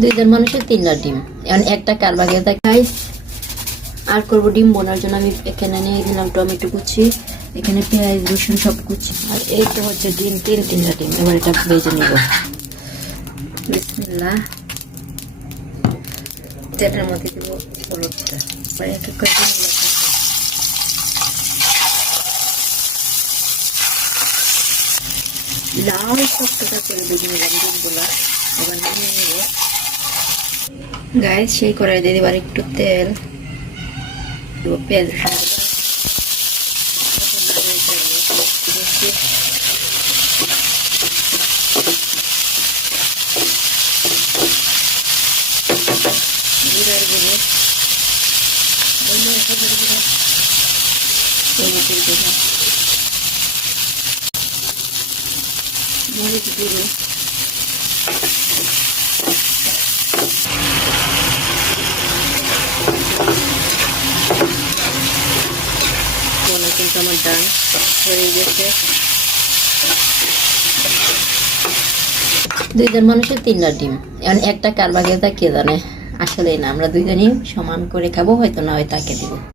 দুইজন মানুষের 3টা ডিম, এখন একটা কার ভাগে দেখাই। আর করবো ডিম বোনার জন্য আমি এখানে নিয়ে দিলাম টমেটো কুচি, এখানে পেঁয়াজ রসুন সব কুচি, আর এই তো হচ্ছে ডিম, 3টা ডিম। এবার এটা ভেজে নিব। বিসমিল্লাহ। তেলের মধ্যে দিব হলুদটা, এক এক করে ডিমগুলো লাল শক্তটা করে ভেজে নিলাম ডিমগুলা। এবার নামিয়ে নিব। গায়ে সেই কড়াই দিয়ে দিবার একটু তেল, পেঁয়াজ জিরার গুঁড়ো, মরিচ গুঁড়ো, কিন্তু আমার ডান হয়ে গেছে। দুইজন মানুষের 3টা ডিম, এখন একটা কার ভাগে তা কে জানে। আসলে না, আমরা দুইজনই সমান করে খাবো, হয়তো না হয় তাকে দিব।